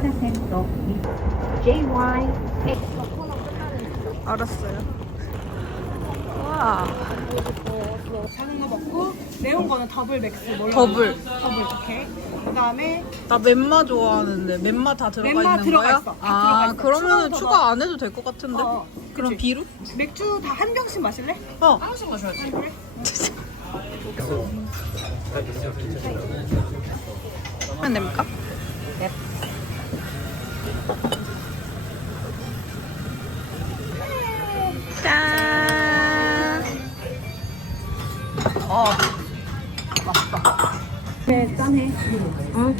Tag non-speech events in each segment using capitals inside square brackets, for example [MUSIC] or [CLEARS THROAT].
5% JY 알았어요. 와, 작은 거 먹고 매운 거는 더블 맥스 뭘로 더블. 더블 오케이 그다음에 나 멤마 좋아하는데 멤마 다 들어가 멤마 있는 들어가 거야? 있어. 다 아, 들어가 있어. 그러면 추가 안 해도 될 것 같은데? 어, 그럼 그치. 비루? 맥주 다 한 병씩 마실래? 어. 하나씩 마셔야지 그래? 하면 됩니까? 네. 짠. 어, 맛있다. 네 짠해 응?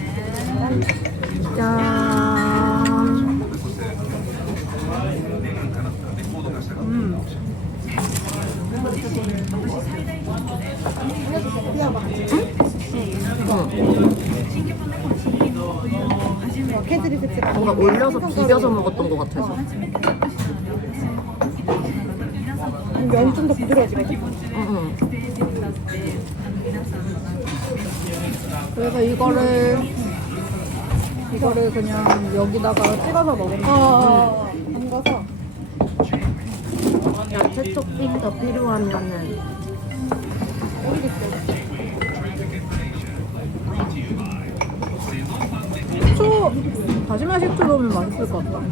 짠. 음. 캐드리 세트가 뭔가 올려서 비벼서 먹었던 것 같아서. 면이 좀 더 부드러워지거든 응, 그래서 이거를 이거를 그냥 여기다가 찍어서 먹으면 어. 담가서. 응. 야채 토핑 더 필요하면은 다시마 식초 넣으면 맛있을 것 같다.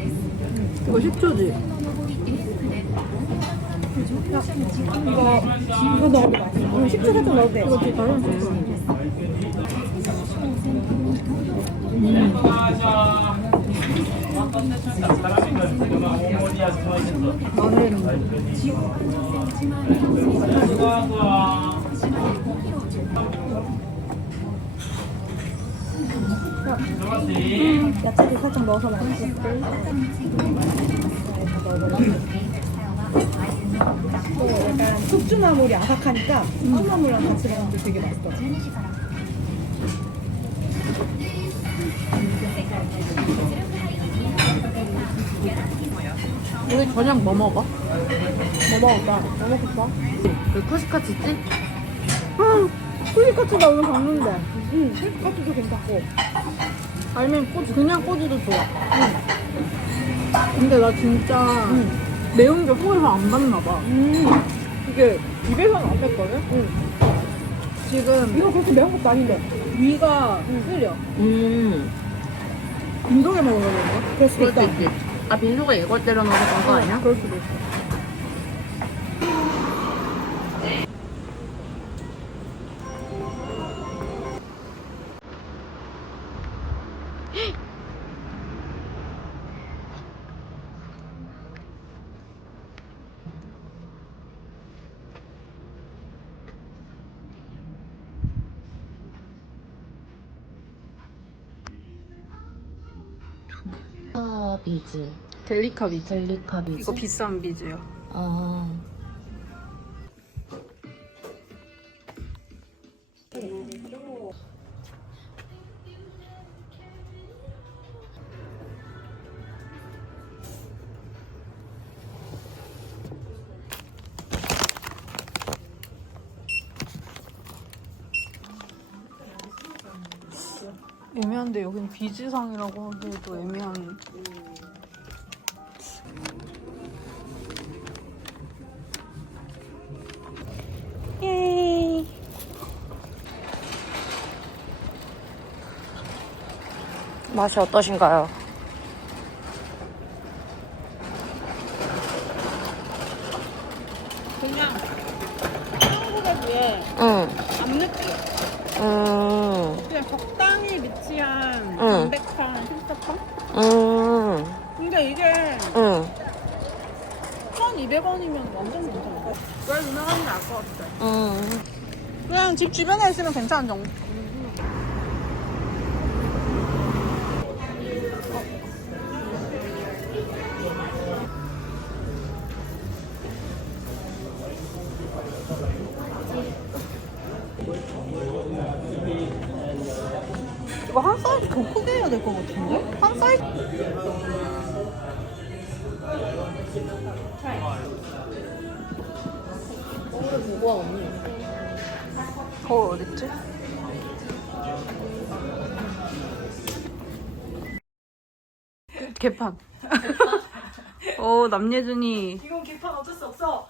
이거 식초지? 이거 이거 넣어도 맛있어 응, 식초 살짝 넣어도 돼 이거 다시마 식초. 나는 야채도 살짝 넣어서 먹을게 또 약간 숙주나물이 아삭하니까 콩나물랑 같이 먹으면 되게 맛있더라고 우리 저녁 뭐 먹어? 뭐 먹을까? 뭐 먹을까? 그 쿠시카츠지? 아, 쿠리카츠 나 오늘 봤는데. 응, 색깔도 괜찮고 아니면 꼬 그냥 꼬지도 좋아. 근데 나 진짜 매운 게 속에서 안 받나 봐. 음, 이게 입에서는 안 맵거든? 응. 지금 이거 그렇게 매운 것도 아닌데 위가 쓰려. 음. 빈속에 먹어야 되나? 그럴 수도 그럴 있다 수 있지. 아, 빈소가 이걸 때려 넣어서 그런 거 아니야? 그럴 수도 있어. 비즈. 델리카 비즈. 델리카 비즈. 이거 비싼 비즈야. 아. 애매한데 여긴 비즈상이라고 하기에도 애매한. 맛이 어떠신가요? 그냥 한국에 비해 응. 안 느끼해. 음. 그냥 적당 응. 담백한 흰떡빵? 음. 근데 이게 응. 1,200원이면 완전 괜찮아. 왜 유명한지 알 것 같아. 음. 그냥 집 주변에 있으면 괜찮은 정도. 이거 한 사이즈 더 크게 해야 될 것 같은데? 한 사이즈? 거울 어딨지? 개판. 오 [LAUGHS] 남예준이 이건 개판 어쩔 수 없어.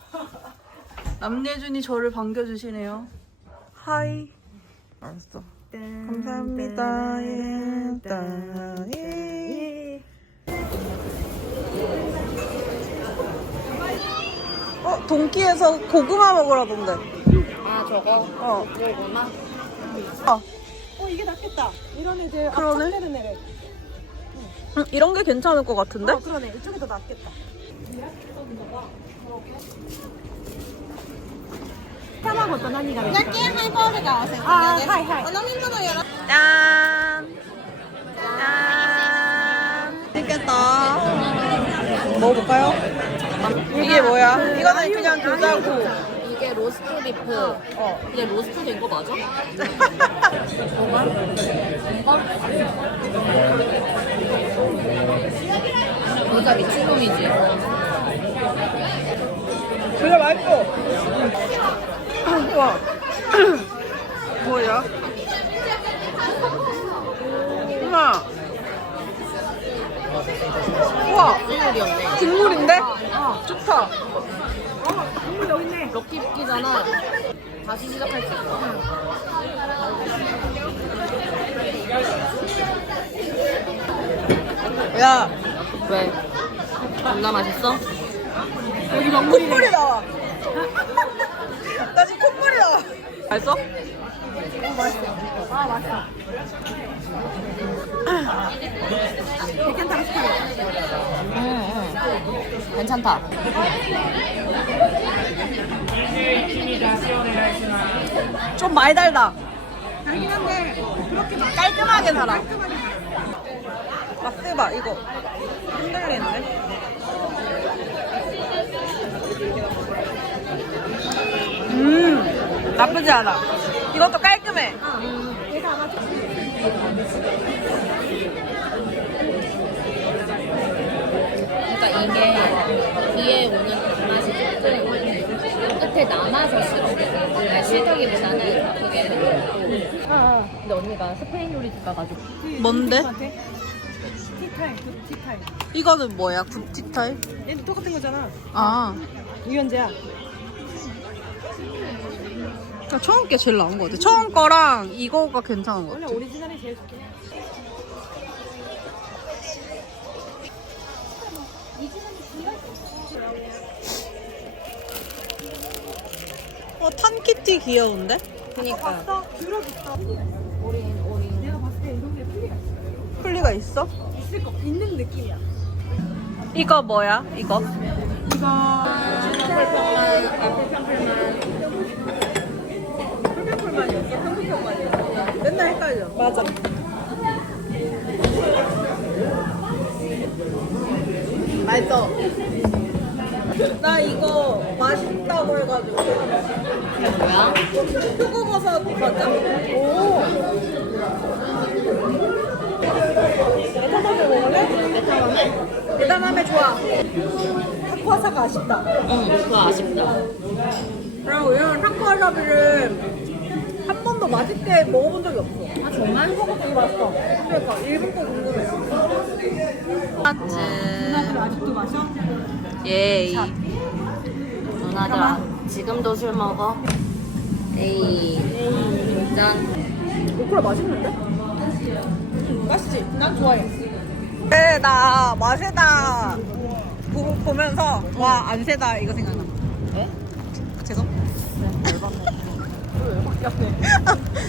남예준이 저를 반겨주시네요. 하이. 알았어. 감사합니다. 예. 따, 예. 어 동키에서 고구마 먹으라던데. 아, 저거? 어. 이거구나. 어. 어 이게 낫겠다. 이런 애들 그러네. 애를. 음, 이런 게 괜찮을 것 같은데? 어 그러네. 이쪽이 더 낫겠다. 卵と何がいいですかハイボールがおすすめです。あーはいはい。お飲み物よろ 짠. 짠. 맛있겠다. 먹어볼까요? 이게 뭐야? 이거는 그냥 교자고. 이게 로스트 비프. 어. 이게 로스트 된 거 맞아? 뭐가? 이거? 여자 미친놈이지. 진짜 맛있어. [CLEARS THROAT] 우와. 뭐야? 우와. 우와. 국물이었네. 국물인데? 좋다. 럭키 붓기잖아. 다시 시작할 수 있어. 야, 왜? 존나 맛있어? 여기 콧물이 나와. [LAUGHS] 나 지금 콧물이 나와. 맛있어? 괜찮다. 좀 많이 달다. 깔끔하게 달아. 맛봐 이거 흔들리는데? 나쁘지 않아. 이것도 깔끔해. 그러니까 이게 뒤에 오는 단맛이 조금 끝에 남아서 싫어. 그러니까 싫다기보다는 그게 근데 언니가 스페인 요리 집 가가지고 뭔데? 티타임, 굿 티타임. 이거는 뭐야? 굿티타이? 얘도 똑같은 거잖아. 아, 유연제야. 그러니까 처음 게 제일 나은 것 같아. 처음 거랑 이거가 괜찮은 것 원래 같아. 오리지널이 제일 좋긴 해. 어, 탄키티 귀여운데? 그니까 봤어? 들어줬어. 오린 오린 내가 봤을 때 이런 게 풀리가 있어. 플리가 있어? 있을 거 있는 느낌이야. 이거 뭐야? 이거? 맨날 헷갈려. 맞아. 맛있어. 나 이거 맛있다고 해가지고. 이게 뭐야? 표고버섯 과자. 오. 메타버블 먹을래? 메타밤에? 대단함에 좋아. 타코와사가 아쉽다. 응 그거 아쉽다 그리고 이런 타코와사비를 한 번도 맛있게 먹어본 적이 없어. 아 정말? 되게 맛있어. 그러니까 일본 거 궁금해. 맞지. 누나들 아직도 마셔? 예이. 누나들아 지금도 술 먹어? 에이 짠 오크라 맛있는데? 음, 맛있지? 난 좋아해. 네, 나 맛이다. 보, 보면서 와 안 세다 이거 생각나.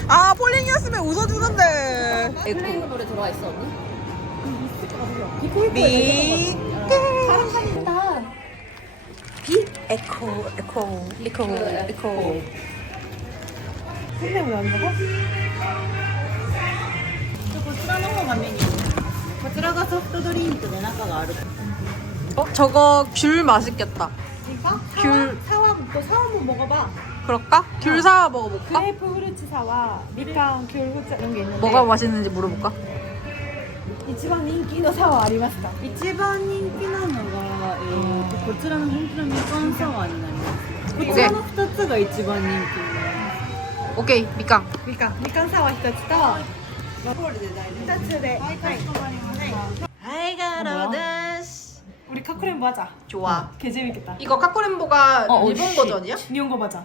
아 폴링이었으면 웃어주는데. 플레이브 노래 들어와 있어 언니? 미. 비 에코 에코 에코 에코. 근데 왜안 먹어? こちらの方がメニュー。こちらがソフトドリンクで中がある。 어 저거 귤 맛있겠다. 이거? 귤. 사와, 너 사와 한번 먹어봐. 그럴까? 귤 사와 먹어볼까? 그레이프 후르츠 사와, 미칸, 귤 후르츠 이런 게 있는데. 뭐가 맛있는지 물어볼까? 一番人気のサワーありますか一番人気なのが、えー、こちらの本当のみかんサワーになりますこちらの2つが一番人気になりま 오케이 미깡. すみかんみかんサワー1つとワコールで大丈夫2つではい、はい、 하이가 따라다스. 우리 카쿠렌보 하자. 좋아. 개 재밌겠다. 이거 카쿠렌보가 어, 일본 씨. 버전이야? 니온고 하자.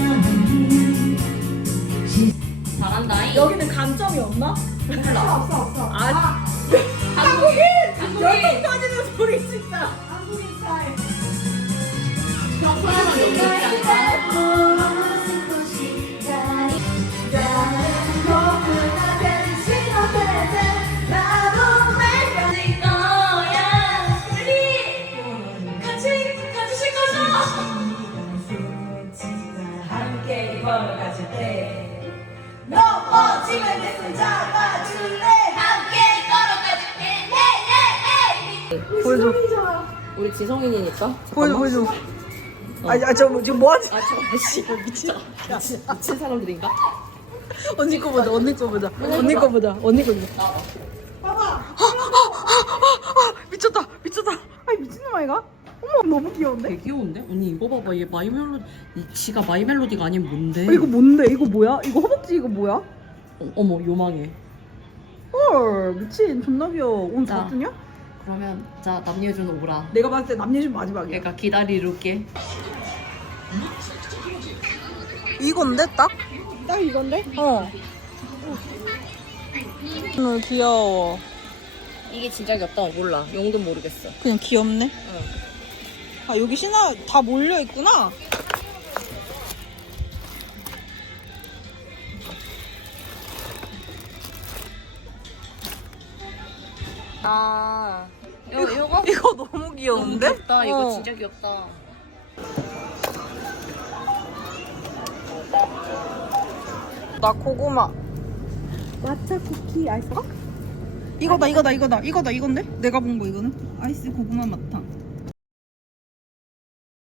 여기는 감점이 없나? 몰라. 없어 없어. 아, 한국인! 열정 터 우리 지성인이니까. 보여줘, 보여줘. 아니, 아, 저, 뭐- 지금 뭐 하지? 아, 잠깐만, 씨. 미친, 미친, 미친 사람들인가? 언니 거 보자, 언니 거 보자. 언니 거 보자, 언니 거 보자. 봐봐. 미쳤다, 미쳤다. 아이, 미친놈 아이가? 어머, 너무 귀여운데? 되게 귀여운데? 언니 이거 봐봐 얘 마이 멜로디 이 지가 마이 멜로디가 아니면 뭔데? 어, 이거 뭔데? 이거 뭐야? 이거 허벅지 이거 뭐야? 어, 어머 요망해 헐, 미친. 존나 귀여워. 오늘 나. 봤더냐? 그러면 자 남녀준 오라 내가 봤을 때 남녀준 마지막이야. 얘가 기다리루게 이건데, 딱? 딱 이건데? 어. 오늘 귀여워. 이게 진짜 귀엽다. 몰라. 용도 모르겠어. 그냥 귀엽네. 아 여기 신화 다 몰려 있구나. 아, 이거, 이거? 이거 너무 귀여운데? 너무 귀엽다. 이거 어. 진짜 귀엽다. 나 고구마. 마차 쿠키 아이스? 이거다 이거다 이거다 이거다 이건데? 내가 본 거 이거는? 아이스 고구마 맛.